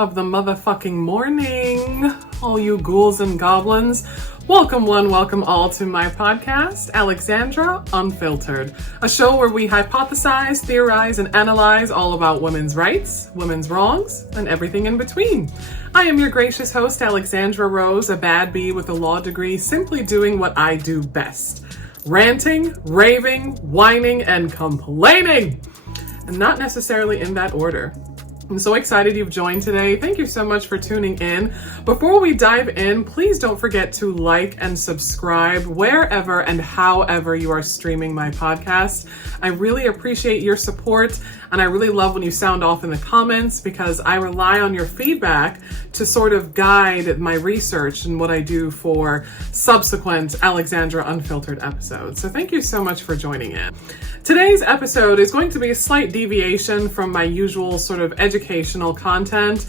of the motherfucking morning, all you ghouls and goblins. Welcome one, welcome all to my podcast, Alexandra Unfiltered, a show where we hypothesize, theorize, and analyze all about women's rights, women's wrongs, and everything in between. I am your gracious host, Alexandra Rose, a bad bee with a law degree, simply doing what I do best. Ranting, raving, whining, and complaining. And not necessarily in that order. I'm so excited you've joined today. Thank you so much for tuning in. Before we dive in, please don't forget to like and subscribe wherever and however you are streaming my podcast. I really appreciate your support, and I really love when you sound off in the comments because I rely on your feedback to sort of guide my research and what I do for subsequent Alexandra Unfiltered episodes. So thank you so much for joining in. Today's episode is going to be a slight deviation from my usual sort of educational content.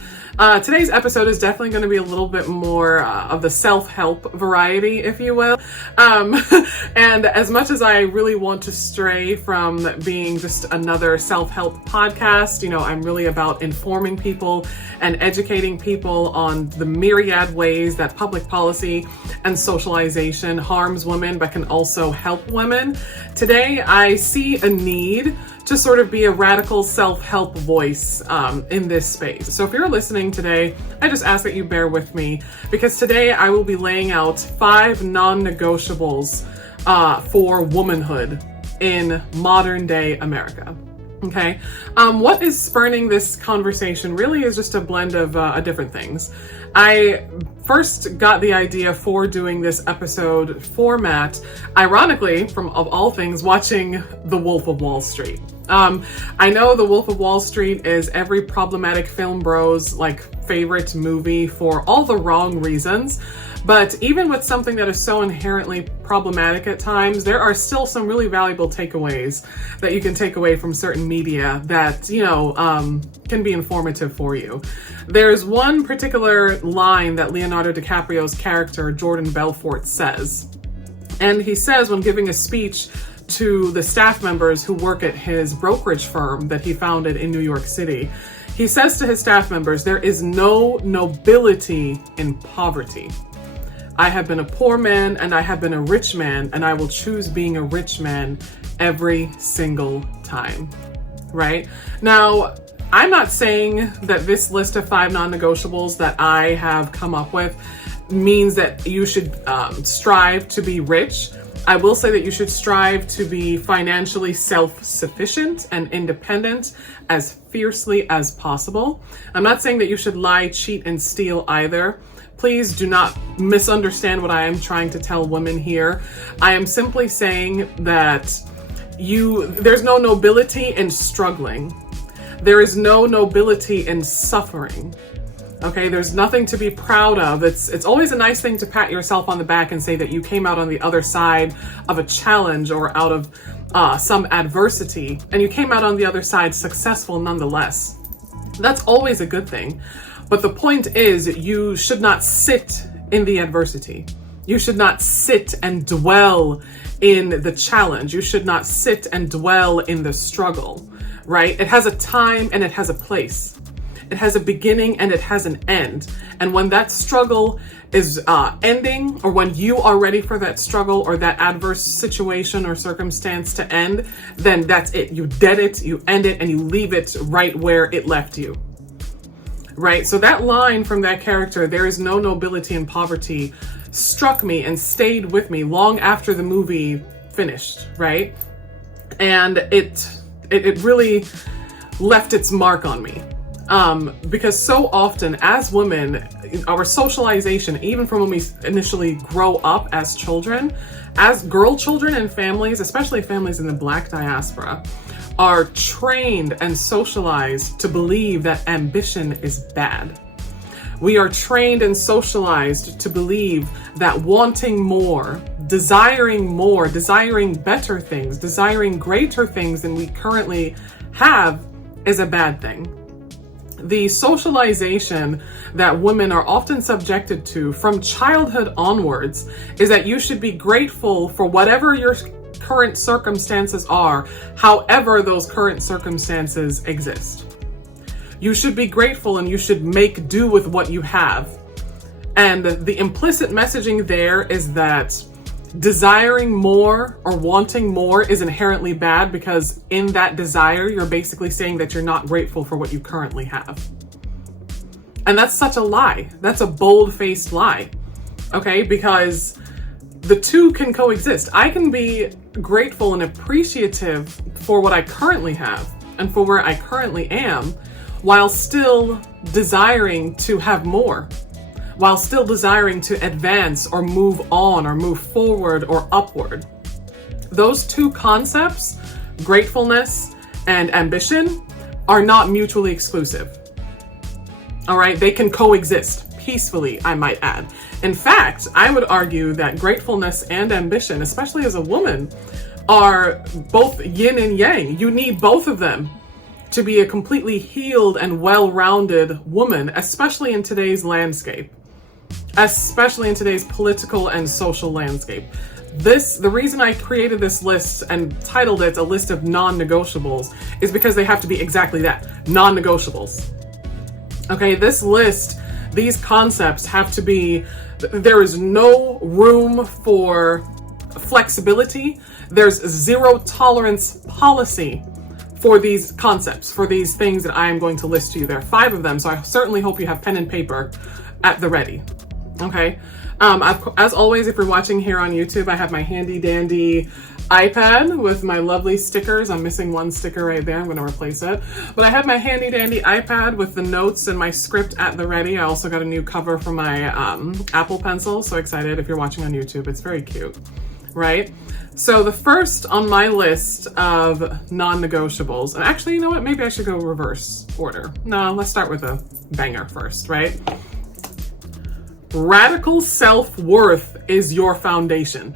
Today's episode is definitely going to be a little bit more of the self-help variety, if you will. And as much as I really want to stray from being just another self-help podcast, I'm really about informing people and educating people on the myriad ways that public policy and socialization harms women but can also help women. Today, I see a need to sort of be a radical self-help voice in this space. So if you're listening today, I just ask that you bear with me because today I will be laying out 5 non-negotiables for womanhood in modern day America. Okay. What is spurning this conversation really is just a blend of different things. I first got the idea for doing this episode format, ironically, of all things, watching The Wolf of Wall Street. I know The Wolf of Wall Street is every problematic film bro's favorite movie for all the wrong reasons. But even with something that is so inherently problematic at times, there are still some really valuable takeaways that you can take away from certain media that, can be informative for you. There's one particular line that Leonardo DiCaprio's character, Jordan Belfort, says. And he says when giving a speech to the staff members who work at his brokerage firm that he founded in New York City, he says to his staff members, "There is no nobility in poverty. I have been a poor man and I have been a rich man, and I will choose being a rich man every single time." Right? Now, I'm not saying that this list of 5 non-negotiables that I have come up with means that you should strive to be rich. I will say that you should strive to be financially self-sufficient and independent as fiercely as possible. I'm not saying that you should lie, cheat, and steal either. Please do not misunderstand what I am trying to tell women here. I am simply saying that there's no nobility in struggling. There is no nobility in suffering. Okay, there's nothing to be proud of. It's always a nice thing to pat yourself on the back and say that you came out on the other side of a challenge or out of some adversity, and you came out on the other side successful nonetheless. That's always a good thing. But the point is, you should not sit in the adversity. You should not sit and dwell in the challenge. You should not sit and dwell in the struggle, right? It has a time and it has a place. It has a beginning and it has an end. And when that struggle is ending, or when you are ready for that struggle or that adverse situation or circumstance to end, then that's it. You dead it, you end it, and you leave it right where it left you. Right? So that line from that character, "There is no nobility in poverty," struck me and stayed with me long after the movie finished, right? And it really left its mark on me. Because so often as women, our socialization, even from when we initially grow up as children, as girl children and families, especially families in the Black diaspora, are trained and socialized to believe that ambition is bad. We are trained and socialized to believe that wanting more, desiring better things, desiring greater things than we currently have is a bad thing. The socialization that women are often subjected to from childhood onwards is that you should be grateful for whatever your current circumstances are, however those current circumstances exist. You should be grateful and you should make do with what you have. And the implicit messaging there is that desiring more or wanting more is inherently bad, because in that desire, you're basically saying that you're not grateful for what you currently have. And that's such a lie. That's a bold-faced lie, okay? Because the two can coexist. I can be grateful and appreciative for what I currently have and for where I currently am, while still desiring to have more, while still desiring to advance or move on or move forward or upward. Those two concepts, gratefulness and ambition, are not mutually exclusive. All right, they can coexist peacefully, I might add. In fact, I would argue that gratefulness and ambition, especially as a woman, are both yin and yang. You need both of them to be a completely healed and well-rounded woman, especially in today's landscape, especially in today's political and social landscape. The reason I created this list and titled it a list of non-negotiables is because they have to be exactly that, non-negotiables. Okay, this list, these concepts have to be, there is no room for flexibility. There's zero tolerance policy for these concepts, for these things that I am going to list to you. There are 5 of them, so I certainly hope you have pen and paper at the ready. Okay. As always, if you're watching here on YouTube, I have my handy dandy iPad with my lovely stickers. I'm missing one sticker right there. I'm going to replace it. But I have my handy dandy iPad with the notes and my script at the ready. I also got a new cover for my Apple Pencil. So excited if you're watching on YouTube. It's very cute, right? So the first on my list of non-negotiables, and actually, you know what? Maybe I should go reverse order. No, let's start with a banger first, right? Radical self-worth is your foundation.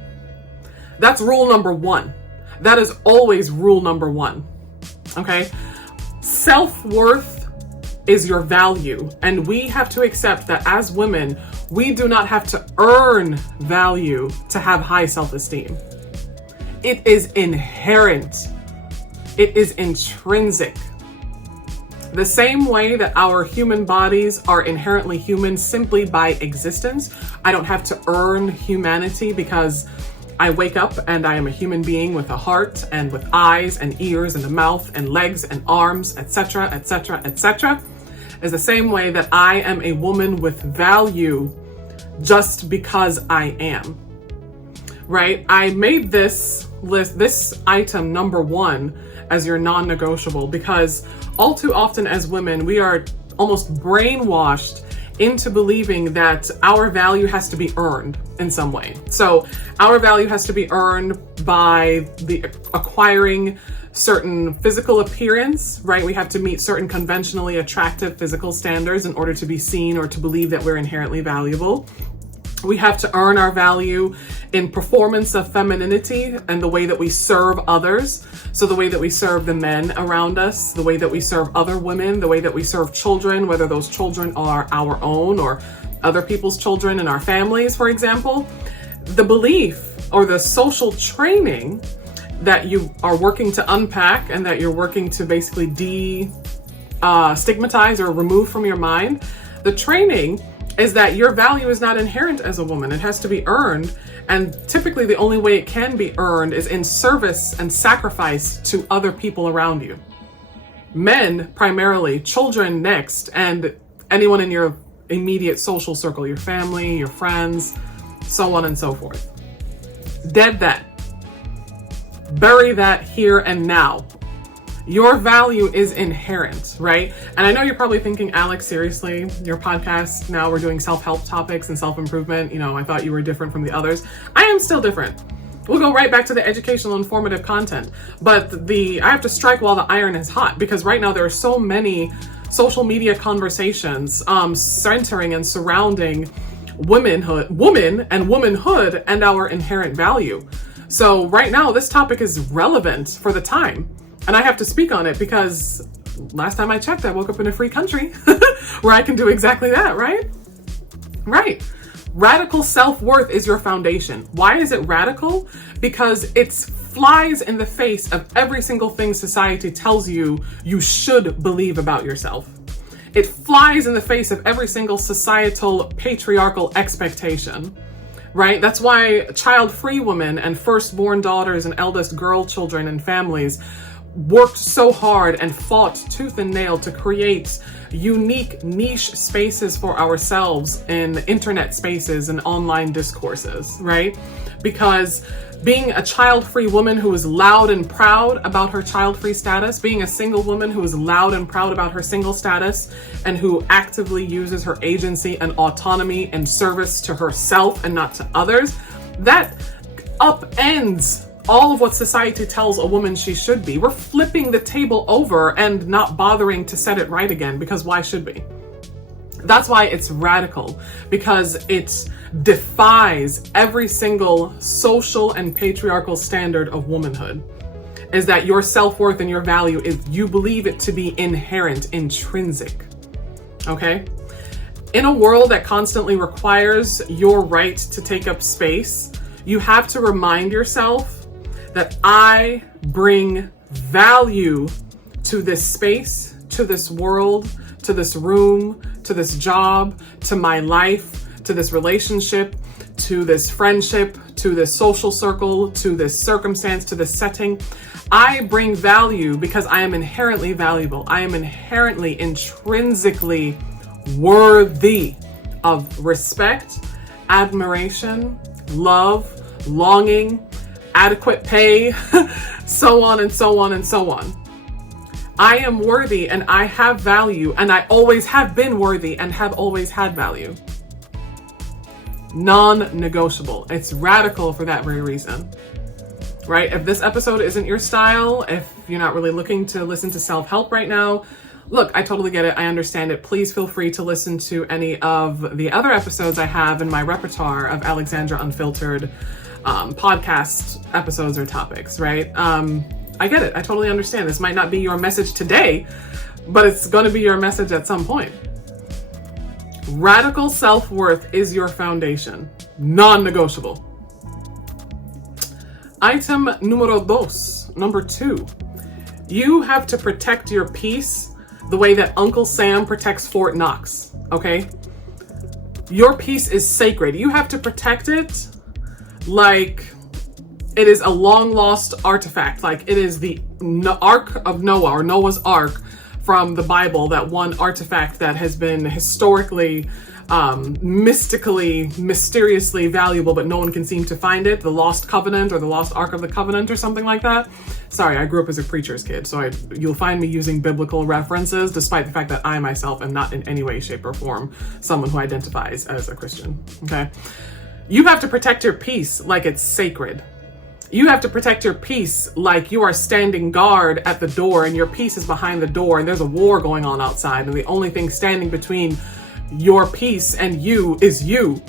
That's rule number 1. That is always rule number 1. Okay? Self-worth is your value. And we have to accept that as women, we do not have to earn value to have high self-esteem. It is inherent. It is intrinsic. The same way that our human bodies are inherently human simply by existence. I don't have to earn humanity because I wake up and I am a human being with a heart and with eyes and ears and a mouth and legs and arms, etc., etc., etc. Is the same way that I am a woman with value just because I am. Right? I made this list, this item number 1 as your non-negotiable because all too often as women, we are almost brainwashed into believing that our value has to be earned in some way. So our value has to be earned by acquiring certain physical appearance, right? We have to meet certain conventionally attractive physical standards in order to be seen or to believe that we're inherently valuable. We have to earn our value in performance of femininity and the way that we serve others. So the way that we serve the men around us, the way that we serve other women, the way that we serve children, whether those children are our own or other people's children in our families, for example. The belief or the social training that you are working to unpack and that you're working to basically stigmatize or remove from your mind, the training is that your value is not inherent as a woman. It has to be earned. And typically the only way it can be earned is in service and sacrifice to other people around you. Men primarily, children next, and anyone in your immediate social circle, your family, your friends, so on and so forth. Dead that. Bury that here and now. Your value is inherent, right? And I know you're probably thinking, Alex, seriously, your podcast, now we're doing self-help topics and self-improvement. You know, I thought you were different from the others. I am still different. We'll go right back to the educational, informative content. But I have to strike while the iron is hot because right now there are so many social media conversations centering and surrounding women and womanhood and our inherent value. So right now, this topic is relevant for the time. And I have to speak on it because last time I checked, I woke up in a free country where I can do exactly that, right? Right. Radical self-worth is your foundation. Why is it radical? Because it flies in the face of every single thing society tells you you should believe about yourself. It flies in the face of every single societal patriarchal expectation, right? That's why child-free women and firstborn daughters and eldest girl children and families worked so hard and fought tooth and nail to create unique niche spaces for ourselves in internet spaces and online discourses, right? Because being a child-free woman who is loud and proud about her child-free status, being a single woman who is loud and proud about her single status, and who actively uses her agency and autonomy in service to herself and not to others, that upends all of what society tells a woman she should be. We're flipping the table over and not bothering to set it right again, because why should we? That's why it's radical, because it defies every single social and patriarchal standard of womanhood. Is that your self-worth and your value is, you believe it to be inherent, intrinsic. Okay? In a world that constantly requires your right to take up space, you have to remind yourself that I bring value to this space, to this world, to this room, to this job, to my life, to this relationship, to this friendship, to this social circle, to this circumstance, to this setting. I bring value because I am inherently valuable. I am inherently, intrinsically worthy of respect, admiration, love, longing, adequate pay, so on and so on and so on. I am worthy and I have value, and I always have been worthy and have always had value. Non-negotiable. It's radical for that very reason, right? If this episode isn't your style, if you're not really looking to listen to self-help right now, look, I totally get it. I understand it. Please feel free to listen to any of the other episodes I have in my repertoire of Alexandra Unfiltered podcast episodes or topics, right? I get it. I totally understand. This might not be your message today, but it's going to be your message at some point. Radical self-worth is your foundation. Non-negotiable. Item numero dos, number 2. You have to protect your peace the way that Uncle Sam protects Fort Knox, okay? Your peace is sacred. You have to protect it like it is a long lost artifact, like it is the Ark of Noah, or Noah's Ark from the Bible, that one artifact that has been historically, mystically, mysteriously valuable, but no one can seem to find it. The Lost Covenant, or the Lost Ark of the Covenant, or something like that. Sorry, I grew up as a preacher's kid, so you'll find me using biblical references, despite the fact that I myself am not in any way, shape, or form someone who identifies as a Christian, okay? You have to protect your peace like it's sacred. You have to protect your peace like you are standing guard at the door, and your peace is behind the door, and there's a war going on outside, and the only thing standing between your peace and you is you.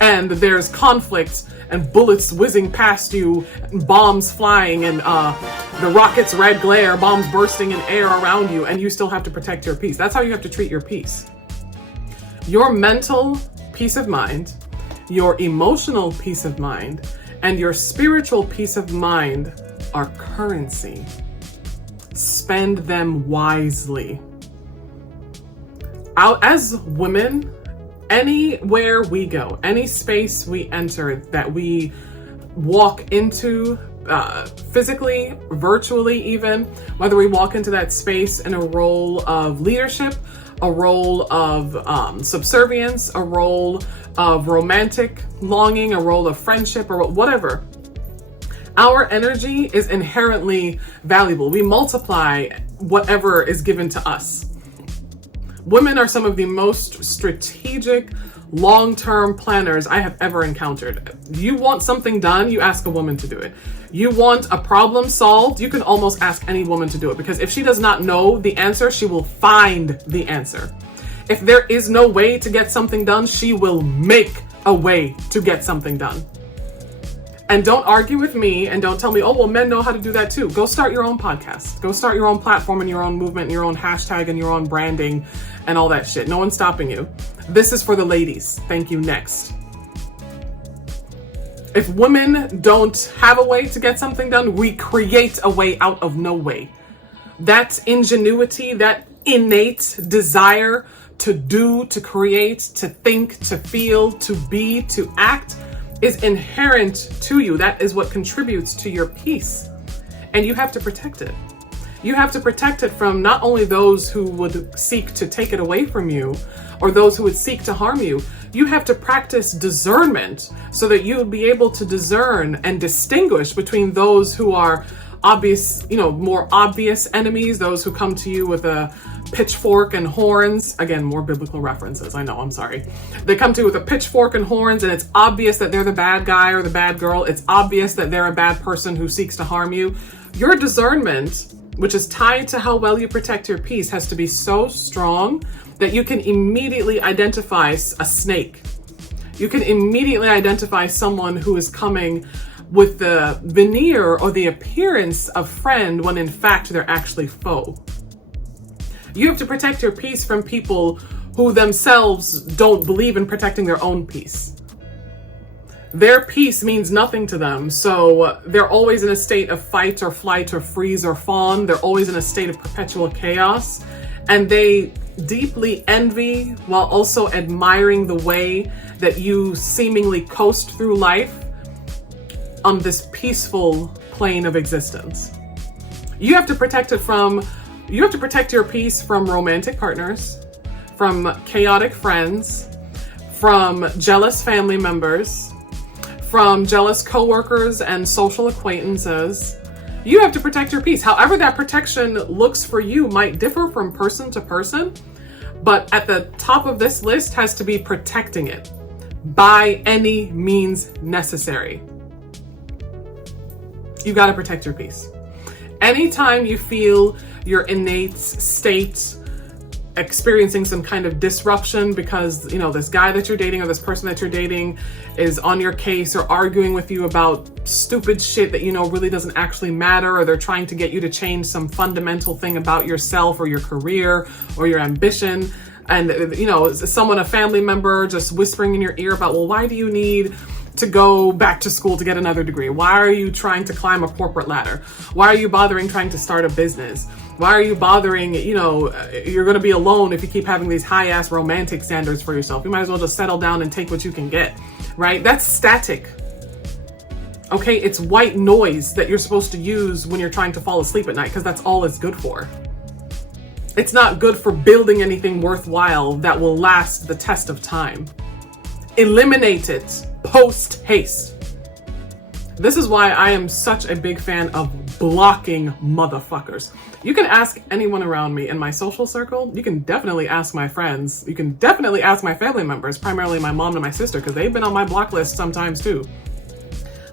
And there's conflict and bullets whizzing past you, and bombs flying, and the rocket's red glare, bombs bursting in air around you, and you still have to protect your peace. That's how you have to treat your peace. Your mental peace of mind, your emotional peace of mind, and your spiritual peace of mind are currency. Spend them wisely. As women, anywhere we go, any space we enter that we walk into, physically, virtually even, whether we walk into that space in a role of leadership, a role of subservience, a role of romantic longing, a role of friendship, or whatever, our energy is inherently valuable. We multiply whatever is given to us. Women are some of the most strategic, long-term planners I have ever encountered. You want something done, you ask a woman to do it. You want a problem solved, you can almost ask any woman to do it, because if she does not know the answer, she will find the answer. If there is no way to get something done, she will make a way to get something done. And don't argue with me, and don't tell me, oh, well, men know how to do that too. Go start your own podcast. Go start your own platform and your own movement and your own hashtag and your own branding and all that shit. No one's stopping you. This is for the ladies. Thank you. Next. If women don't have a way to get something done, we create a way out of no way. that ingenuity, that innate desire to do, to create, to think, to feel, to be, to act is inherent to you. That is what contributes to your peace. And you have to protect it. You have to protect it from not only those who would seek to take it away from you or those who would seek to harm you. You have to practice discernment so that you will be able to discern and distinguish between those who are obvious, more obvious enemies, those who come to you with a pitchfork and horns. Again, more biblical references. I know, I'm sorry. They come to you with a pitchfork and horns, and it's obvious that they're the bad guy or the bad girl. It's obvious that they're a bad person who seeks to harm you. Your discernment, which is tied to how well you protect your peace, has to be so strong that you can immediately identify a snake. You can immediately identify someone who is coming with the veneer or the appearance of friend when in fact they're actually foe. You have to protect your peace from people who themselves don't believe in protecting their own peace. Their peace means nothing to them, so they're always in a state of fight or flight or freeze or fawn. They're always in a state of perpetual chaos, and they deeply envy while also admiring the way that you seemingly coast through life on this peaceful plane of existence. You have to protect your peace from romantic partners, from chaotic friends, from jealous family members, from jealous coworkers and social acquaintances. You have to protect your peace. However that protection looks for you might differ from person to person, but at the top of this list has to be protecting it by any means necessary. You got to protect your peace. Anytime you feel your innate state experiencing some kind of disruption because, this guy that you're dating or this person that you're dating is on your case or arguing with you about stupid shit that really doesn't actually matter, or they're trying to get you to change some fundamental thing about yourself or your career or your ambition, and a family member just whispering in your ear about, well, why do you need to go back to school to get another degree? Why are you trying to climb a corporate ladder? Why are you bothering trying to start a business? Why are you bothering, you're going to be alone if you keep having these high-ass romantic standards for yourself. You might as well just settle down and take what you can get, right? That's static. Okay, it's white noise that you're supposed to use when you're trying to fall asleep at night, because that's all it's good for. It's not good for building anything worthwhile that will last the test of time. Eliminate it post haste. This is why I am such a big fan of blocking motherfuckers. You can ask anyone around me in my social circle. You can definitely ask my friends. You can definitely ask my family members, primarily my mom and my sister, because they've been on my block list sometimes too.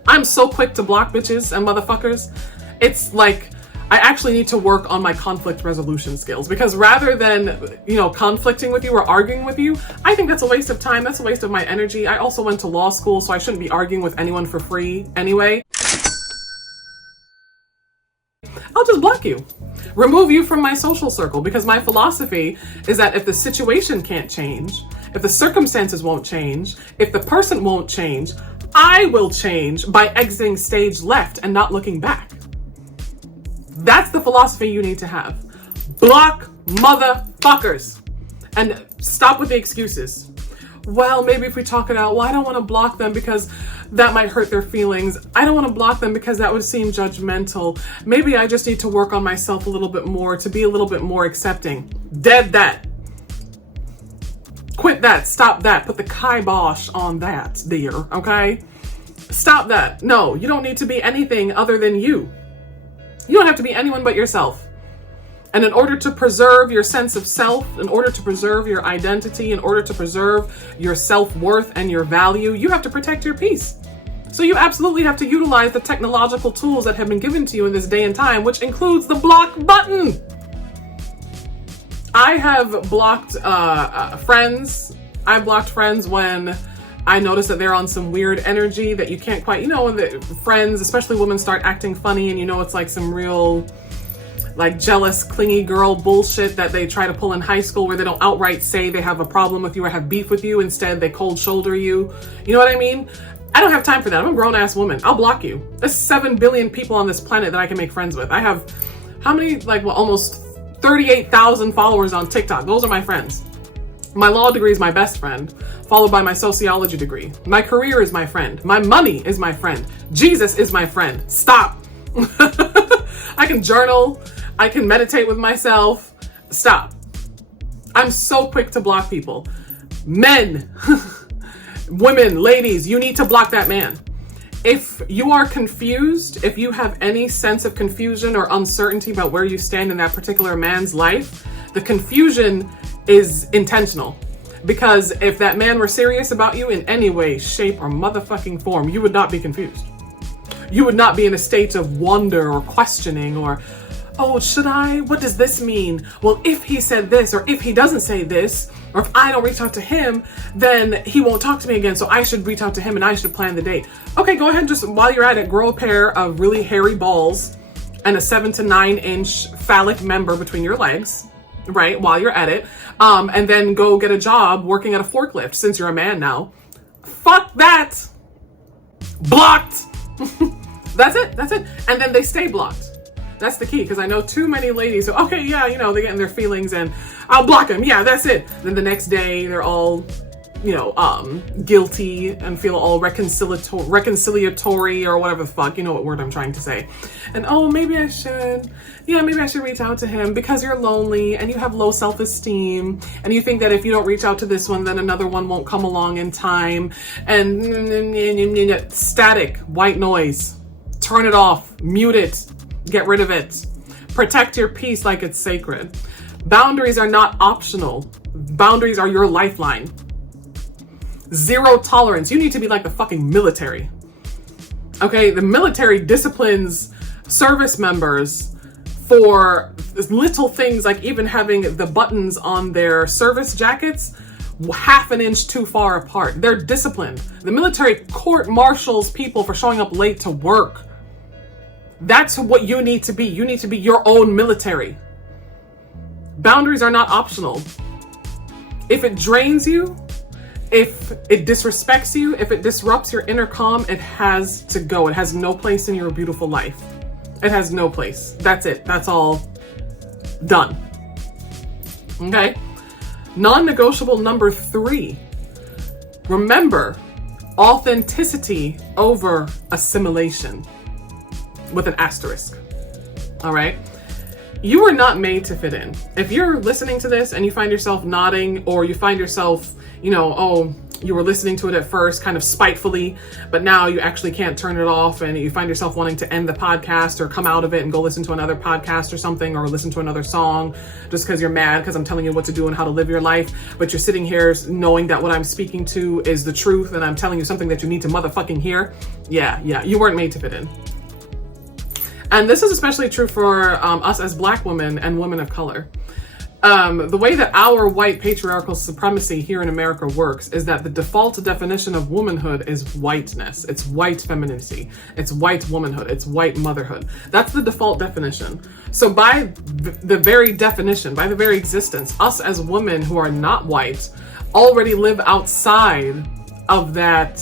I'm so quick to block bitches and motherfuckers. It's like I actually need to work on my conflict resolution skills, because rather than, conflicting with you or arguing with you, I think that's a waste of time. That's a waste of my energy. I also went to law school, so I shouldn't be arguing with anyone for free anyway. I'll just block you. Remove you from my social circle, because my philosophy is that if the situation can't change, if the circumstances won't change, if the person won't change, I will change by exiting stage left and not looking back. That's the philosophy you need to have. Block motherfuckers. And stop with the excuses. Well, maybe if we talk it out, I don't want to block them because that might hurt their feelings. I don't want to block them because that would seem judgmental. Maybe I just need to work on myself a little bit more to be a little bit more accepting. Dead that. Quit that. Stop that. Put the kibosh on that, dear. Okay? Stop that. No, you don't need to be anything other than you. You don't have to be anyone but yourself. And in order to preserve your sense of self, in order to preserve your identity, in order to preserve your self-worth and your value, you have to protect your peace. So you absolutely have to utilize the technological tools that have been given to you in this day and time, which includes the block button. I have blocked friends. I blocked friends when I notice that they're on some weird energy that you can't quite, when the friends, especially women, start acting funny and it's like some real jealous, clingy girl bullshit that they try to pull in high school, where they don't outright say they have a problem with you or have beef with you. Instead, they cold shoulder you. You know what I mean? I don't have time for that. I'm a grown ass woman. I'll block you. There's 7 billion people on this planet that I can make friends with. I have How many, almost 38,000 followers on TikTok. Those are my friends. My law degree is my best friend, followed by my sociology degree. My career is my friend. My money is my friend. Jesus is my friend. Stop. I can journal. I can meditate with myself. Stop. I'm so quick to block people. Men, women, ladies, you need to block that man. If you are confused, if you have any sense of confusion or uncertainty about where you stand in that particular man's life, the confusion is intentional. Because if that man were serious about you in any way, shape, or motherfucking form, you would not be confused. You would not be in a state of wonder or questioning or, oh, should I? What does this mean? Well, if he said this, or if he doesn't say this, or if I don't reach out to him, then he won't talk to me again. So I should reach out to him and I should plan the date. Okay, go ahead. Just while you're at it, grow a pair of really hairy balls and a 7 to 9 inch phallic member between your legs, right? While you're at it. And then go get a job working at a forklift since you're a man now. Fuck that. Blocked. That's it. That's it. And then they stay blocked. That's the key, because I know too many ladies who, okay, yeah, they get in their feelings and I'll block them. Yeah, that's it. Then the next day they're all, guilty and feel all reconciliatory or whatever the fuck, you know what word I'm trying to say. And maybe I should reach out to him because you're lonely and you have low self-esteem and you think that if you don't reach out to this one, then another one won't come along in time. And static, white noise, turn it off, mute it. Get rid of it. Protect your peace like it's sacred. Boundaries are not optional. Boundaries are your lifeline. Zero tolerance. You need to be like the fucking military. Okay, the military disciplines service members for little things like even having the buttons on their service jackets half an inch too far apart. They're disciplined. The military court martials people for showing up late to work. That's what you need to be. You need to be your own military. Boundaries are not optional. If it drains you, if it disrespects you, if it disrupts your inner calm, it has to go. It has no place in your beautiful life. It has no place. That's it. That's all done. Okay? Non-negotiable number 3. Remember, authenticity over assimilation. With an asterisk. All right. You are not made to fit in. If you're listening to this and you find yourself nodding, or you find yourself, you were listening to it at first kind of spitefully, but now you actually can't turn it off and you find yourself wanting to end the podcast or come out of it and go listen to another podcast or something, or listen to another song just because you're mad because I'm telling you what to do and how to live your life, but you're sitting here knowing that what I'm speaking to is the truth and I'm telling you something that you need to motherfucking hear. Yeah, you weren't made to fit in. And this is especially true for us as Black women and women of color. The way that our white patriarchal supremacy here in America works is that the default definition of womanhood is whiteness. It's white femininity. It's white womanhood. It's white motherhood. That's the default definition. So by the very definition, by the very existence, us as women who are not white already live outside of that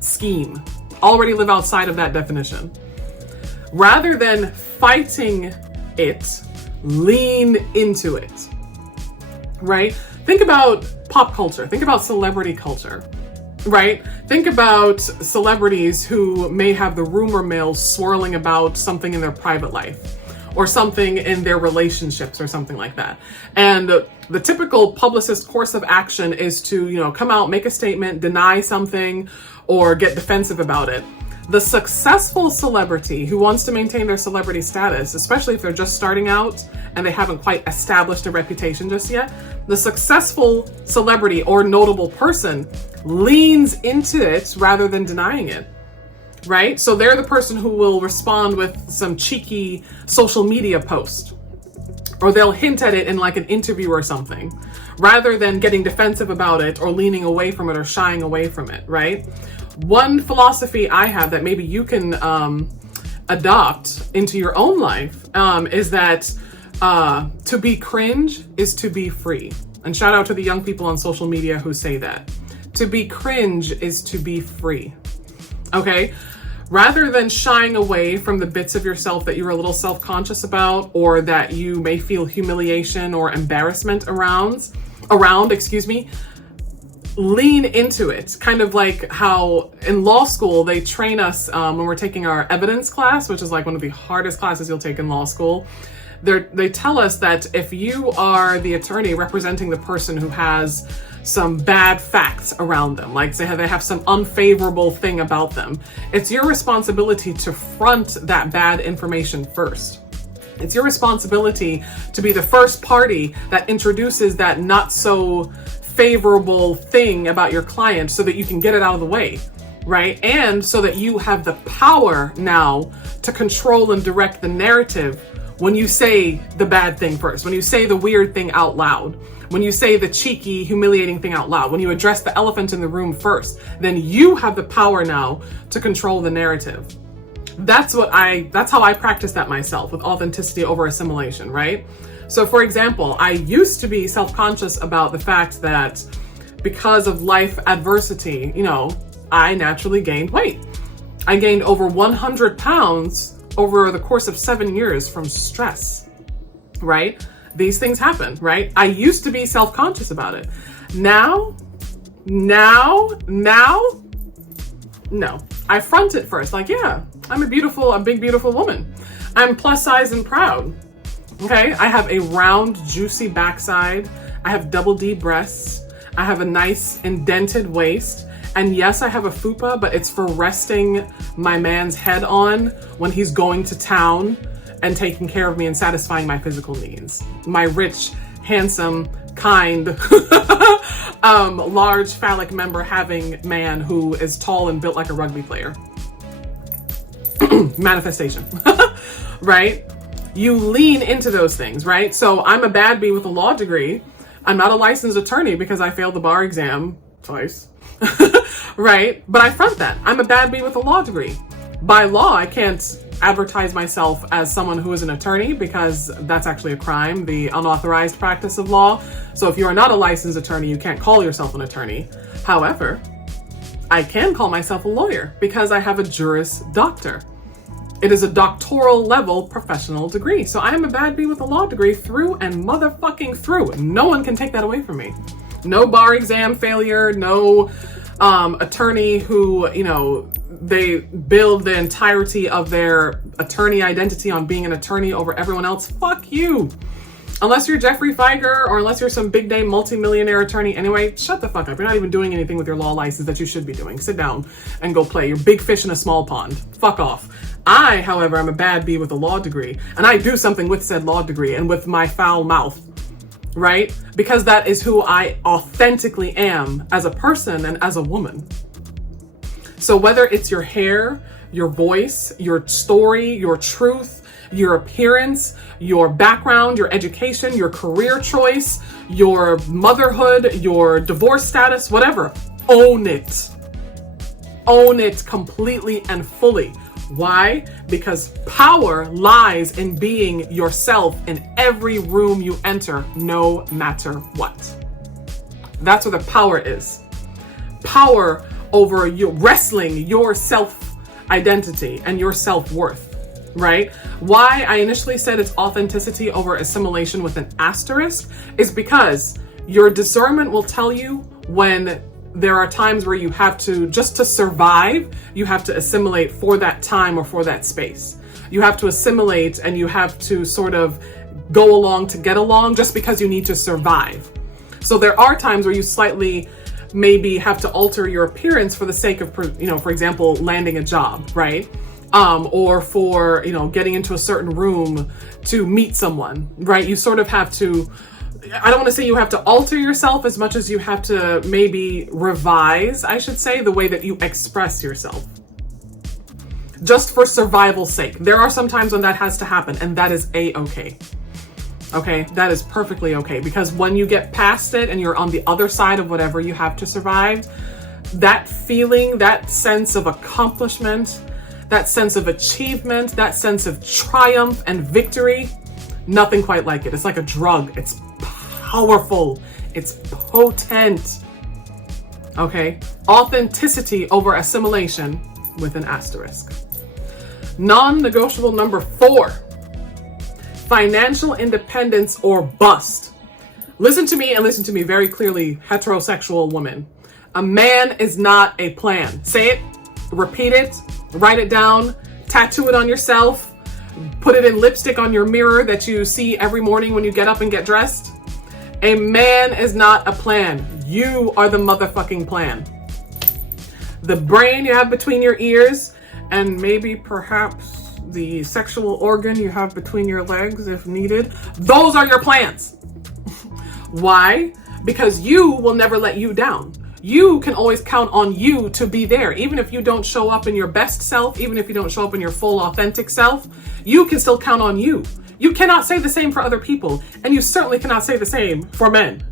scheme, already live outside of that definition. Rather than fighting it, lean into it, right? Think about pop culture. Think about celebrity culture, right? Think about celebrities who may have the rumor mill swirling about something in their private life or something in their relationships or something like that. And the typical publicist course of action is to, come out, make a statement, deny something, or get defensive about it. The successful celebrity who wants to maintain their celebrity status, especially if they're just starting out and they haven't quite established a reputation just yet, the successful celebrity or notable person leans into it rather than denying it, right? So they're the person who will respond with some cheeky social media post, or they'll hint at it in like an interview or something, rather than getting defensive about it or leaning away from it or shying away from it, right? One philosophy I have that maybe you can adopt into your own life is that to be cringe is to be free. And shout out to the young people on social media who say that. To be cringe is to be free. Okay? Rather than shying away from the bits of yourself that you're a little self-conscious about, or that you may feel humiliation or embarrassment around, lean into it. Kind of like how in law school, they train us when we're taking our evidence class, which is like one of the hardest classes you'll take in law school. They tell us that if you are the attorney representing the person who has some bad facts around them, like say they have some unfavorable thing about them, it's your responsibility to front that bad information first. It's your responsibility to be the first party that introduces that not so favorable thing about your client so that you can get it out of the way, right? And so that you have the power now to control and direct the narrative when you say the bad thing first, when you say the weird thing out loud, when you say the cheeky, humiliating thing out loud, when you address the elephant in the room first, then you have the power now to control the narrative. That's how I practice that myself, with authenticity over assimilation, right? So for example, I used to be self-conscious about the fact that because of life adversity, I naturally gained weight. I gained over 100 pounds over the course of 7 years from stress, right? These things happen, right? I used to be self-conscious about it. Now, no. I front it first. Like, yeah, I'm a big, beautiful woman. I'm plus size and proud. Okay, I have a round, juicy backside. I have double D breasts. I have a nice indented waist. And yes, I have a fupa, but it's for resting my man's head on when he's going to town and taking care of me and satisfying my physical needs. My rich, handsome, kind, large phallic member having man who is tall and built like a rugby player. Manifestation, right? You lean into those things, right? So I'm a bad bee with a law degree. I'm not a licensed attorney because I failed the bar exam twice, right? But I front that. I'm a bad bee with a law degree. By law, I can't advertise myself as someone who is an attorney because that's actually a crime, the unauthorized practice of law. So if you are not a licensed attorney, you can't call yourself an attorney. However, I can call myself a lawyer because I have a Juris Doctor. It is a doctoral level professional degree. So I am a bad bee with a law degree through and motherfucking through. No one can take that away from me. No bar exam failure, no attorney who, they build the entirety of their attorney identity on being an attorney over everyone else. Fuck you. Unless you're Jeffrey Feiger or unless you're some big name multimillionaire attorney. Anyway, shut the fuck up. You're not even doing anything with your law license that you should be doing. Sit down and go play. You're big fish in a small pond. Fuck off. I, however, am a bad bee with a law degree, and I do something with said law degree and with my foul mouth, right? Because that is who I authentically am as a person and as a woman. So whether it's your hair, your voice, your story, your truth, your appearance, your background, your education, your career choice, your motherhood, your divorce status, whatever, own it. Own it completely and fully. Why? Because power lies in being yourself in every room you enter, no matter what. That's where the power is. Power over you wrestling your self-identity and your self-worth, right? Why I initially said it's authenticity over assimilation with an asterisk is because your discernment will tell you when there are times where you have to, just to survive, you have to assimilate for that time or for that space. You have to assimilate and you have to sort of go along to get along just because you need to survive. So there are times where you slightly maybe have to alter your appearance for the sake of, for example, landing a job, right? Or for, getting into a certain room to meet someone, right? You sort of have to, I don't want to say you have to alter yourself as much as you have to maybe revise, I should say, the way that you express yourself. Just for survival's sake. There are some times when that has to happen, and that is a-okay. Okay, that is perfectly okay, because when you get past it and you're on the other side of whatever you have to survive, that feeling, that sense of accomplishment, that sense of achievement, that sense of triumph and victory, nothing quite like it. It's like a drug. It's powerful. It's potent. Okay, authenticity over assimilation with an asterisk. Non-negotiable number 4, financial independence or bust. Listen to me and listen to me very clearly, heterosexual woman. A man is not a plan. Say it, repeat it, write it down, tattoo it on yourself, put it in lipstick on your mirror that you see every morning when you get up and get dressed. A man is not a plan. You are the motherfucking plan. The brain you have between your ears, and maybe perhaps the sexual organ you have between your legs if needed, those are your plans. Why? Because you will never let you down. You can always count on you to be there. Even if you don't show up in your best self, even if you don't show up in your full authentic self, you can still count on you. You cannot say the same for other people, and you certainly cannot say the same for men.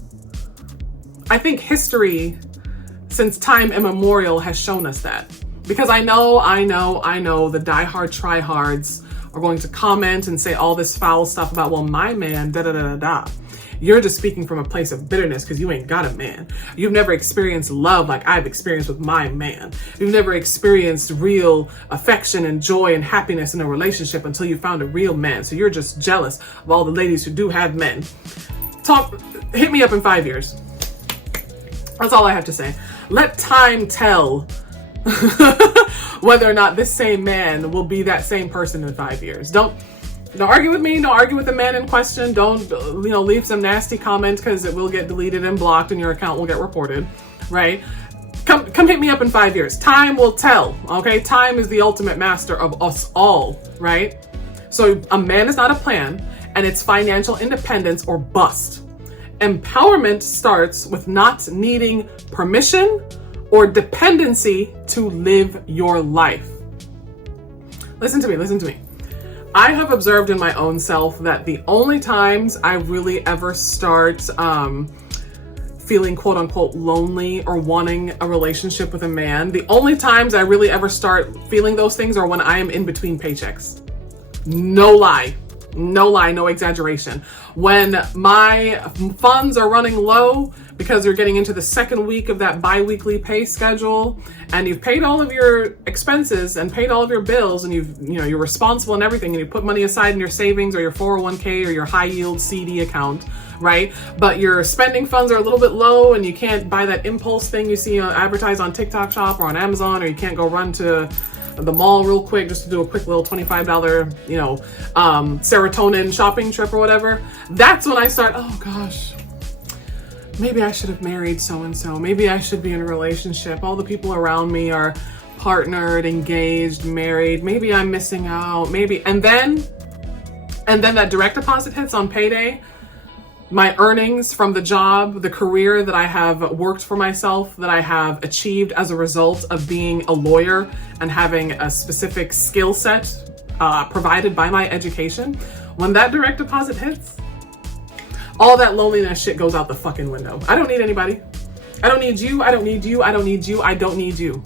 I think history, since time immemorial, has shown us that. Because I know the diehard tryhards are going to comment and say all this foul stuff about, well, my man, da-da-da-da-da. You're just speaking from a place of bitterness because you ain't got a man. You've never experienced love like I've experienced with my man. You've never experienced real affection and joy and happiness in a relationship until you found a real man. So you're just jealous of all the ladies who do have men. Hit me up in 5 years. That's all I have to say. Let time tell whether or not this same man will be that same person in 5 years. Don't argue with me. Don't argue with the man in question. Don't, leave some nasty comments because it will get deleted and blocked and your account will get reported, right? Come hit me up in 5 years. Time will tell, okay? Time is the ultimate master of us all, right? So a man is not a plan, and it's financial independence or bust. Empowerment starts with not needing permission or dependency to live your life. Listen to me. I have observed in my own self that the only times I really ever start feeling quote unquote lonely or wanting a relationship with a man, the only times I really ever start feeling those things are when I am in between paychecks. No lie, no exaggeration. When my funds are running low because you're getting into the second week of that bi-weekly pay schedule and you've paid all of your expenses and paid all of your bills and you're responsible and everything and you put money aside in your savings or your 401k or your high yield CD account, right? But your spending funds are a little bit low and you can't buy that impulse thing you see advertised on TikTok Shop or on Amazon, or you can't go run to the mall real quick just to do a quick little $25, serotonin shopping trip or whatever. That's when I start, oh gosh, maybe I should have married so-and-so. Maybe I should be in a relationship. All the people around me are partnered, engaged, married. Maybe I'm missing out. Maybe. And then that direct deposit hits on payday. My earnings from the job, the career that I have worked for myself, that I have achieved as a result of being a lawyer and having a specific skill set provided by my education. When that direct deposit hits, all that loneliness shit goes out the fucking window. I don't need anybody. I don't need you. I don't need you. I don't need you. I don't need you.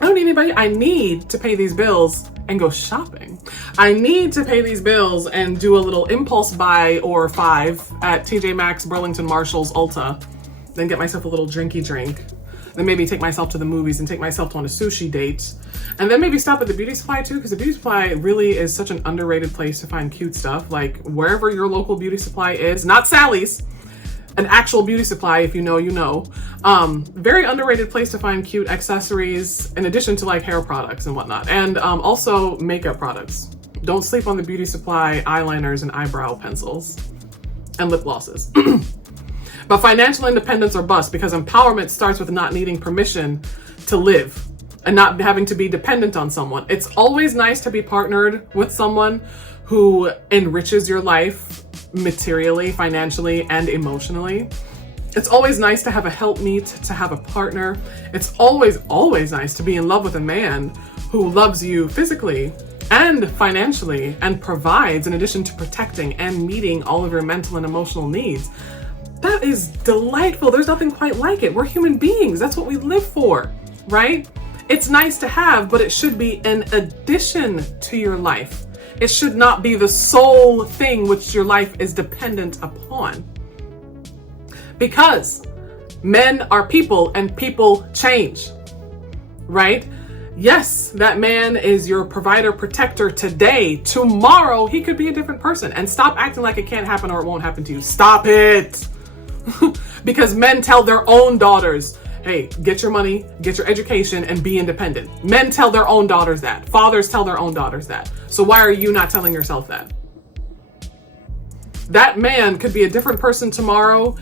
I don't need anybody. I need to pay these bills and go shopping. I need to pay these bills and do a little impulse buy or 5 at TJ Maxx, Burlington, Marshalls, Ulta. Then get myself a little drinky drink. Then maybe take myself to the movies and take myself on a sushi date. And then maybe stop at the beauty supply too, because the beauty supply really is such an underrated place to find cute stuff. Like wherever your local beauty supply is, not Sally's, an actual beauty supply, if you know, you know. Very underrated place to find cute accessories in addition to like hair products and whatnot. And also makeup products. Don't sleep on the beauty supply eyeliners and eyebrow pencils and lip glosses. But financial independence or bust, because empowerment starts with not needing permission to live and not having to be dependent on someone. It's always nice to be partnered with someone who enriches your life materially, financially, and emotionally. It's always nice to have a helpmeet, to have a partner. It's always nice to be in love with a man who loves you physically and financially and provides in addition to protecting and meeting all of your mental and emotional needs. That is delightful. There's nothing quite like it. We're human beings. That's what we live for, right? It's nice to have, but it should be an addition to your life. It should not be the sole thing which your life is dependent upon. Because men are people and people change, right? Yes, that man is your provider, protector today. Tomorrow, he could be a different person. And stop acting like it can't happen or it won't happen to you. Stop it. Because men tell their own daughters, hey, get your money, get your education, and be independent. Men tell their own daughters that. Fathers tell their own daughters that. So why are you not telling yourself that? That man could be a different person tomorrow.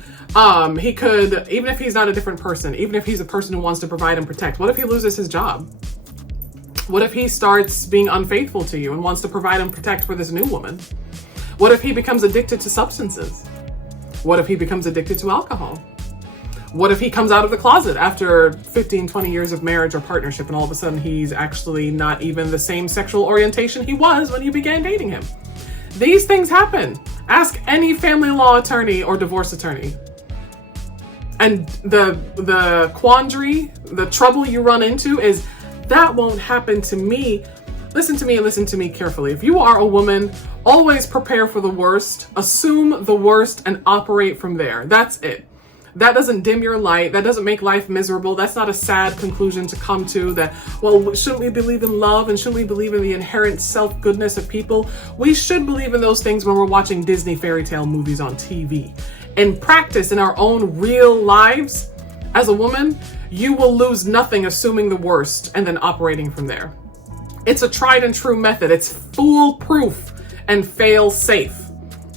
He could, even if he's not a different person, even if he's a person who wants to provide and protect, what if he loses his job? What if he starts being unfaithful to you and wants to provide and protect for this new woman? What if he becomes addicted to substances? What if he becomes addicted to alcohol? What if he comes out of the closet after 15, 20 years of marriage or partnership and all of a sudden he's actually not even the same sexual orientation he was when you began dating him? These things happen. Ask any family law attorney or divorce attorney. And the quandary, the trouble you run into is, that won't happen to me. Listen to me and listen to me carefully. If you are a woman, always prepare for the worst, assume the worst, and operate from there. That's it. That doesn't dim your light. That doesn't make life miserable. That's not a sad conclusion to come to that, well, shouldn't we believe in love and shouldn't we believe in the inherent self-goodness of people? We should believe in those things when we're watching Disney fairy tale movies on TV. In practice, in our own real lives, as a woman, you will lose nothing assuming the worst and then operating from there. It's a tried and true method. It's foolproof and fail safe.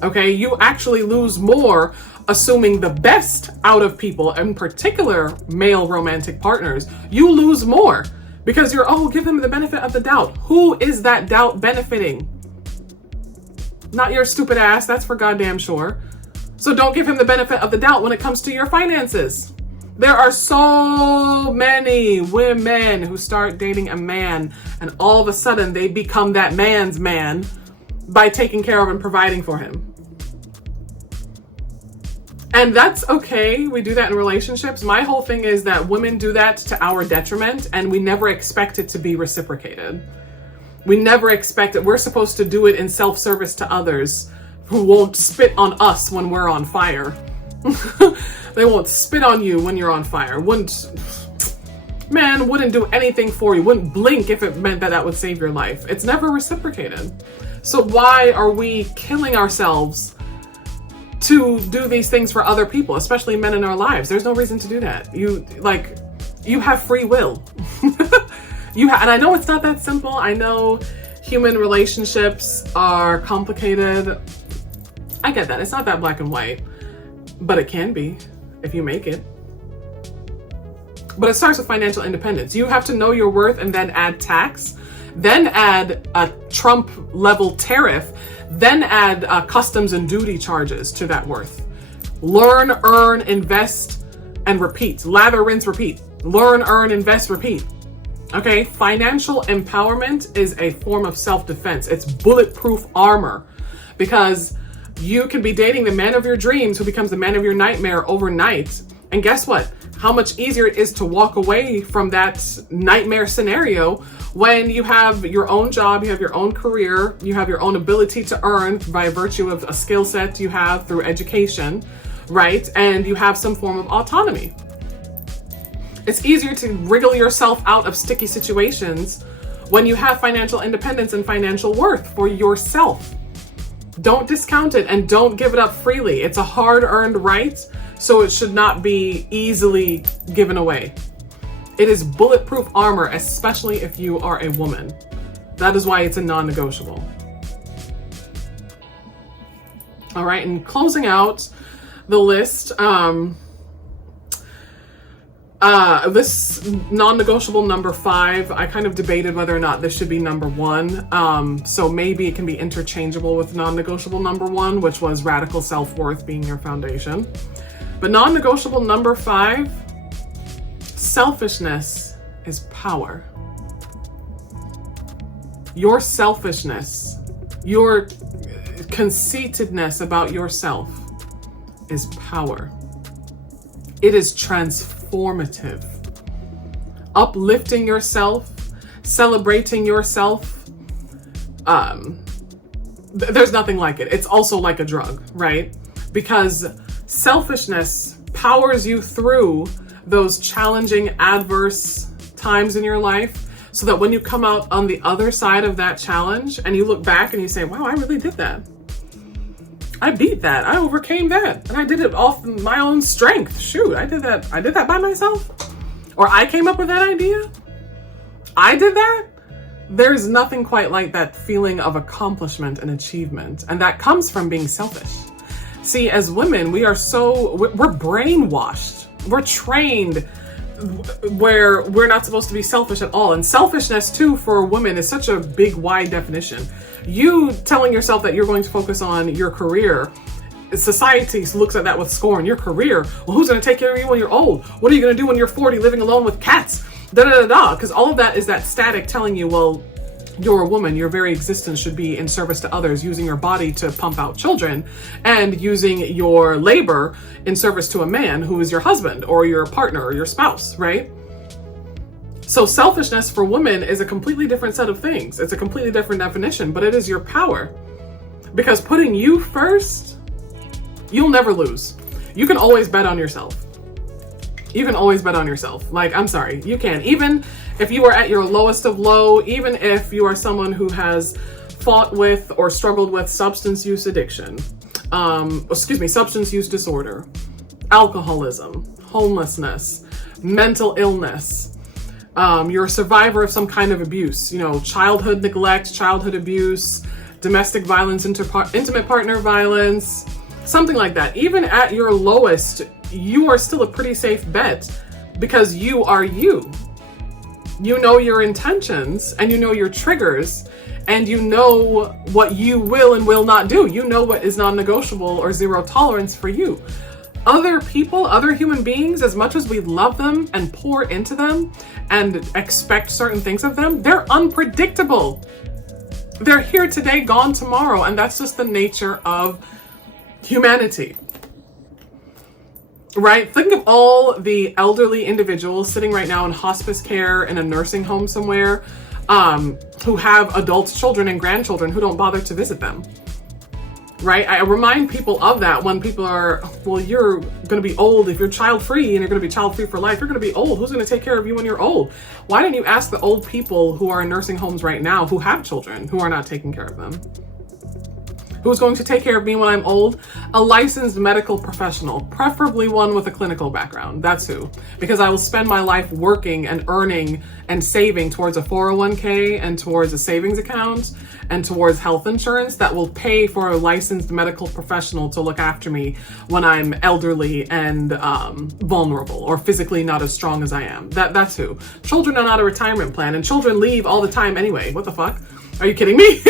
Okay, you actually lose more assuming the best out of people, in particular male romantic partners. You lose more because you're, oh, give them the benefit of the doubt. Who is that doubt benefiting? Not your stupid ass, that's for goddamn sure. So don't give him the benefit of the doubt when it comes to your finances. There are so many women who start dating a man and all of a sudden they become that man's man by taking care of and providing for him. And that's okay. We do that in relationships. My whole thing is that women do that to our detriment and we never expect it to be reciprocated. We never expect it. We're supposed to do it in self-service to others who won't spit on us when we're on fire. They won't spit on you when you're on fire. Wouldn't do anything for you. Wouldn't blink if it meant that that would save your life. It's never reciprocated. So why are we killing ourselves to do these things for other people, especially men in our lives? There's no reason to do that. You have free will. And I know it's not that simple. I know human relationships are complicated. I get that. It's not that black and white, but it can be if you make it. But it starts with financial independence. You have to know your worth and then add tax, then add a Trump level tariff, then add customs and duty charges to that worth. Learn, earn, invest, and repeat. Lather, rinse, repeat. Learn, earn, invest, repeat. Okay, financial empowerment is a form of self-defense. It's bulletproof armor because you can be dating the man of your dreams who becomes the man of your nightmare overnight. And guess what? How much easier it is to walk away from that nightmare scenario when you have your own job, you have your own career, you have your own ability to earn by virtue of a skill set you have through education, right? And you have some form of autonomy. It's easier to wriggle yourself out of sticky situations when you have financial independence and financial worth for yourself. Don't discount it and don't give it up freely. It's a hard-earned right, so it should not be easily given away. It is bulletproof armor, especially if you are a woman. That is why it's a non-negotiable. All right, and closing out the list, this non-negotiable number 5, I kind of debated whether or not this should be number 1. So maybe it can be interchangeable with non-negotiable number 1, which was radical self-worth being your foundation. But non-negotiable number 5, selfishness is power. Your selfishness, your conceitedness about yourself is power. It is transformative. Uplifting yourself, celebrating yourself, there's nothing like it. It's also like a drug, right? Because selfishness powers you through those challenging, adverse times in your life, so that when you come out on the other side of that challenge and you look back and you say, wow, I really did that. I beat that. I overcame that. And I did it off my own strength. Shoot, I did that by myself. Or I came up with that idea. I did that. There's nothing quite like that feeling of accomplishment and achievement. And that comes from being selfish. See, as women, we're brainwashed. We're trained where we're not supposed to be selfish at all. And selfishness too for women is such a big, wide definition. You telling yourself that you're going to focus on your career, society looks at that with scorn. Your career, well, who's going to take care of you when you're old? What are you going to do when you're 40 living alone with cats? Because all of that is that static telling you, well, you're a woman, your very existence should be in service to others, using your body to pump out children and using your labor in service to a man who is your husband or your partner or your spouse, right? So selfishness for women is a completely different set of things. It's a completely different definition, but it is your power. Because putting you first, you'll never lose. You can always bet on yourself. You can always bet on yourself. Like, I'm sorry, you can. Even if you are at your lowest of low, even if you are someone who has fought with or struggled with substance use addiction, substance use disorder, alcoholism, homelessness, mental illness, you're a survivor of some kind of abuse, childhood neglect, childhood abuse, domestic violence, intimate partner violence, something like that. Even at your lowest, you are still a pretty safe bet because you are you. You know your intentions and you know your triggers and you know what you will and will not do. You know what is non-negotiable or zero tolerance for you. Other people, other human beings, as much as we love them and pour into them and expect certain things of them, they're unpredictable. They're here today, gone tomorrow, and that's just the nature of humanity. Right? Think of all the elderly individuals sitting right now in hospice care in a nursing home somewhere, who have adult children and grandchildren who don't bother to visit them. Right? I remind people of that when people are, well, you're going to be old if you're child-free and you're going to be child-free for life. You're going to be old. Who's going to take care of you when you're old? Why don't you ask the old people who are in nursing homes right now who have children who are not taking care of them? Who's going to take care of me when I'm old? A licensed medical professional, preferably one with a clinical background. That's who. Because I will spend my life working and earning and saving towards a 401k and towards a savings account and towards health insurance that will pay for a licensed medical professional to look after me when I'm elderly and vulnerable or physically not as strong as I am. That's who. Children are not a retirement plan, and children leave all the time anyway. What the fuck? Are you kidding me?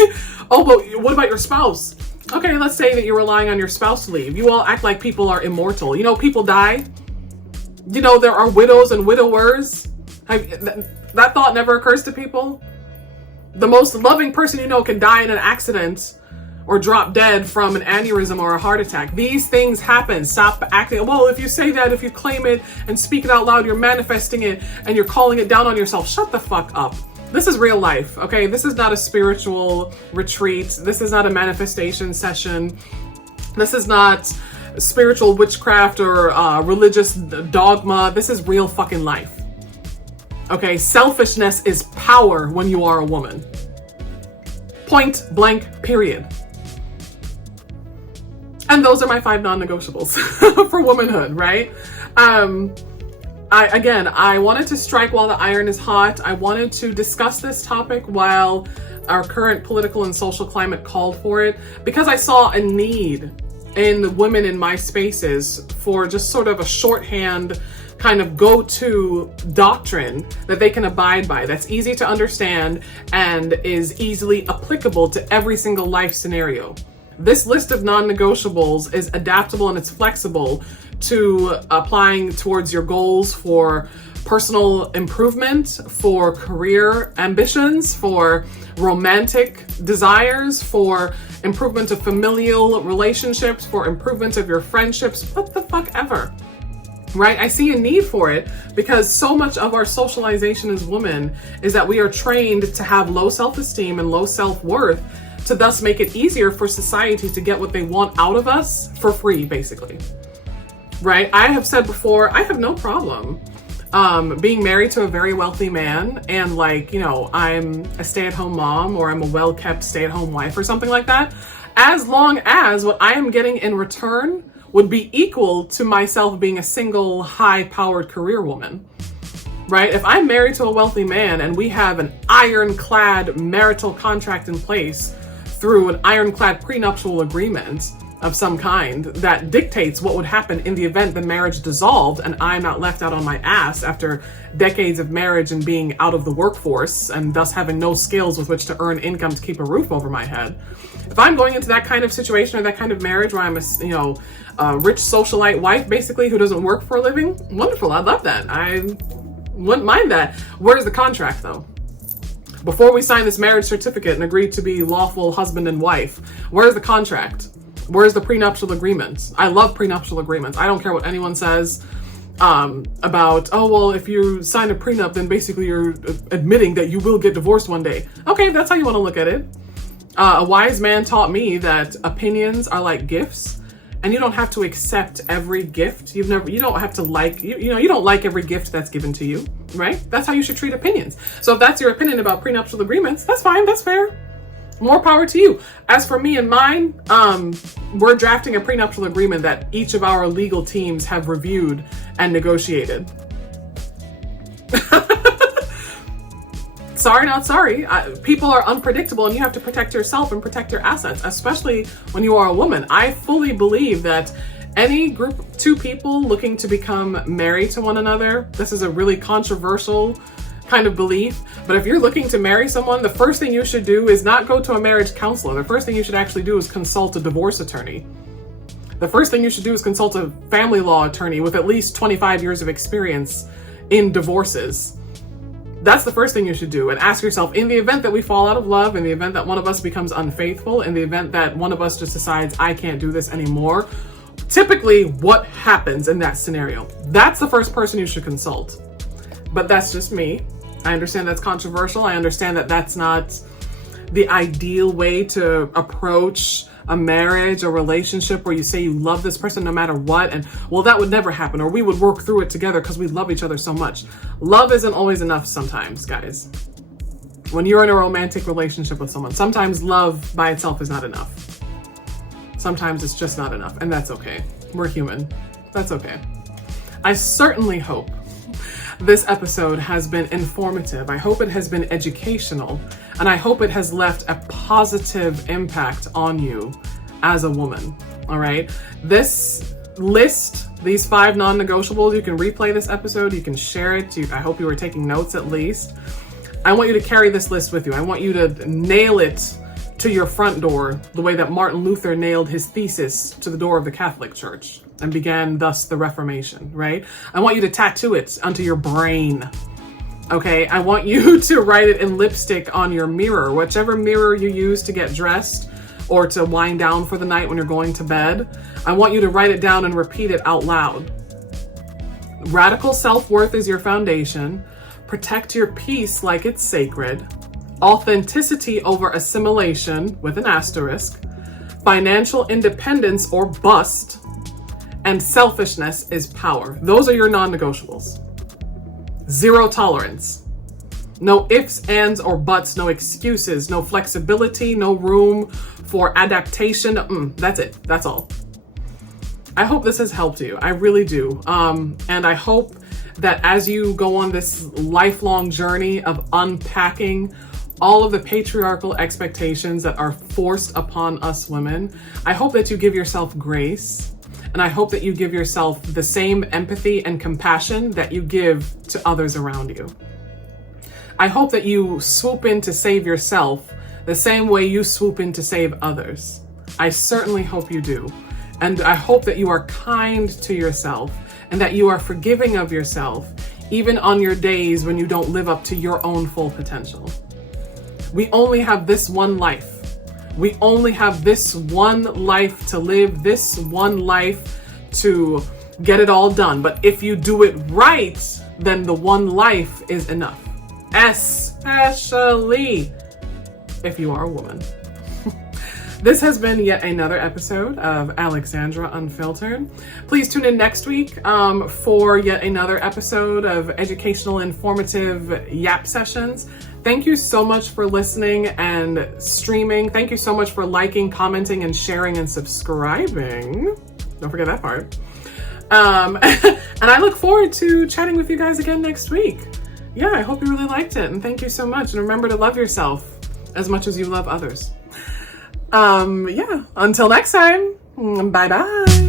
Oh, but what about your spouse? Okay, let's say that you're relying on your spouse to leave. You all act like people are immortal. People die. There are widows and widowers. That thought never occurs to people. The most loving person can die in an accident or drop dead from an aneurysm or a heart attack. These things happen. Stop acting. Well, if you say that, if you claim it and speak it out loud, you're manifesting it and you're calling it down on yourself. Shut the fuck up. This is real life, okay? This is not a spiritual retreat. This is not a manifestation session. This is not spiritual witchcraft or religious dogma. This is real fucking life. Okay, selfishness is power when you are a woman. Point blank, period. And those are my 5 non-negotiables for womanhood, right? I wanted to strike while the iron is hot. I wanted to discuss this topic while our current political and social climate called for it, because I saw a need in the women in my spaces for just sort of a shorthand kind of go-to doctrine that they can abide by, that's easy to understand and is easily applicable to every single life scenario. This list of non-negotiables is adaptable and it's flexible to applying towards your goals for personal improvement, for career ambitions, for romantic desires, for improvement of familial relationships, for improvement of your friendships, what the fuck ever. Right? I see a need for it because so much of our socialization as women is that we are trained to have low self-esteem and low self-worth, to thus make it easier for society to get what they want out of us for free, basically. Right? I have said before, I have no problem being married to a very wealthy man and like, I'm a stay-at-home mom or I'm a well-kept stay-at-home wife or something like that, as long as what I am getting in return would be equal to myself being a single, high-powered career woman, right? If I'm married to a wealthy man and we have an ironclad marital contract in place through an ironclad prenuptial agreement of some kind that dictates what would happen in the event the marriage dissolved and I'm not left out on my ass after decades of marriage and being out of the workforce and thus having no skills with which to earn income to keep a roof over my head. If I'm going into that kind of situation or that kind of marriage where I'm a rich socialite wife basically who doesn't work for a living, wonderful, I love that. I wouldn't mind that. Where's the contract though? Before we sign this marriage certificate and agree to be lawful husband and wife, where's the contract? Where's the prenuptial agreement? I love prenuptial agreements. I don't care what anyone says about, oh, well, if you sign a prenup, then basically you're admitting that you will get divorced one day. Okay, if that's how you want to look at it. A wise man taught me that opinions are like gifts, and you don't have to accept every gift. You don't have to like, you don't like every gift that's given to you, right? That's how you should treat opinions. So if that's your opinion about prenuptial agreements, that's fine, that's fair. More power to you. As for me and mine, we're drafting a prenuptial agreement that each of our legal teams have reviewed and negotiated. Sorry, not sorry. People are unpredictable and you have to protect yourself and protect your assets, especially when you are a woman. I fully believe that any group, two people looking to become married to one another, this is a really controversial kind of belief, but if you're looking to marry someone, the first thing you should do is not go to a marriage counselor. The first thing you should actually do is consult a divorce attorney. The first thing you should do is consult a family law attorney with at least 25 years of experience in divorces. That's the first thing you should do, and ask yourself, in the event that we fall out of love, in the event that one of us becomes unfaithful, in the event that one of us just decides, I can't do this anymore, typically what happens in that scenario? That's the first person you should consult. But that's just me. I understand that's controversial. I understand that that's not the ideal way to approach a marriage, a relationship where you say you love this person no matter what, and well, that would never happen, or we would work through it together because we love each other so much. Love isn't always enough sometimes, guys. When you're in a romantic relationship with someone, sometimes love by itself is not enough. Sometimes it's just not enough, and that's okay. We're human. That's okay. I certainly hope this episode has been informative. I hope it has been educational, and I hope it has left a positive impact on you as a woman. All right. This list, these 5 non-negotiables, you can replay this episode, you can share it. I hope you were taking notes at least. I want you to carry this list with you. I want you to nail it to your front door the way that Martin Luther nailed his thesis to the door of the Catholic Church and began thus the Reformation, right? I want you to tattoo it onto your brain, okay? I want you to write it in lipstick on your mirror, whichever mirror you use to get dressed or to wind down for the night when you're going to bed. I want you to write it down and repeat it out loud. Radical self-worth is your foundation. Protect your peace like it's sacred. Authenticity over assimilation with an asterisk. Financial independence or bust. And selfishness is power. Those are your non-negotiables. 0 tolerance. No ifs, ands, or buts, no excuses, no flexibility, no room for adaptation. That's it. That's all. I hope this has helped you. I really do. And I hope that as you go on this lifelong journey of unpacking all of the patriarchal expectations that are forced upon us women, I hope that you give yourself grace. And I hope that you give yourself the same empathy and compassion that you give to others around you. I hope that you swoop in to save yourself the same way you swoop in to save others. I certainly hope you do. And I hope that you are kind to yourself and that you are forgiving of yourself, even on your days when you don't live up to your own full potential. We only have this one life. We only have this one life to live, this one life to get it all done. But if you do it right, then the one life is enough, especially if you are a woman. This has been yet another episode of Alexandra Unfiltered. Please tune in next week for yet another episode of educational, informative yap sessions. Thank you so much for listening and streaming. Thank you so much for liking, commenting, and sharing and subscribing. Don't forget that part. And I look forward to chatting with you guys again next week. Yeah, I hope you really liked it. And thank you so much. And remember to love yourself as much as you love others. Until next time. Bye-bye.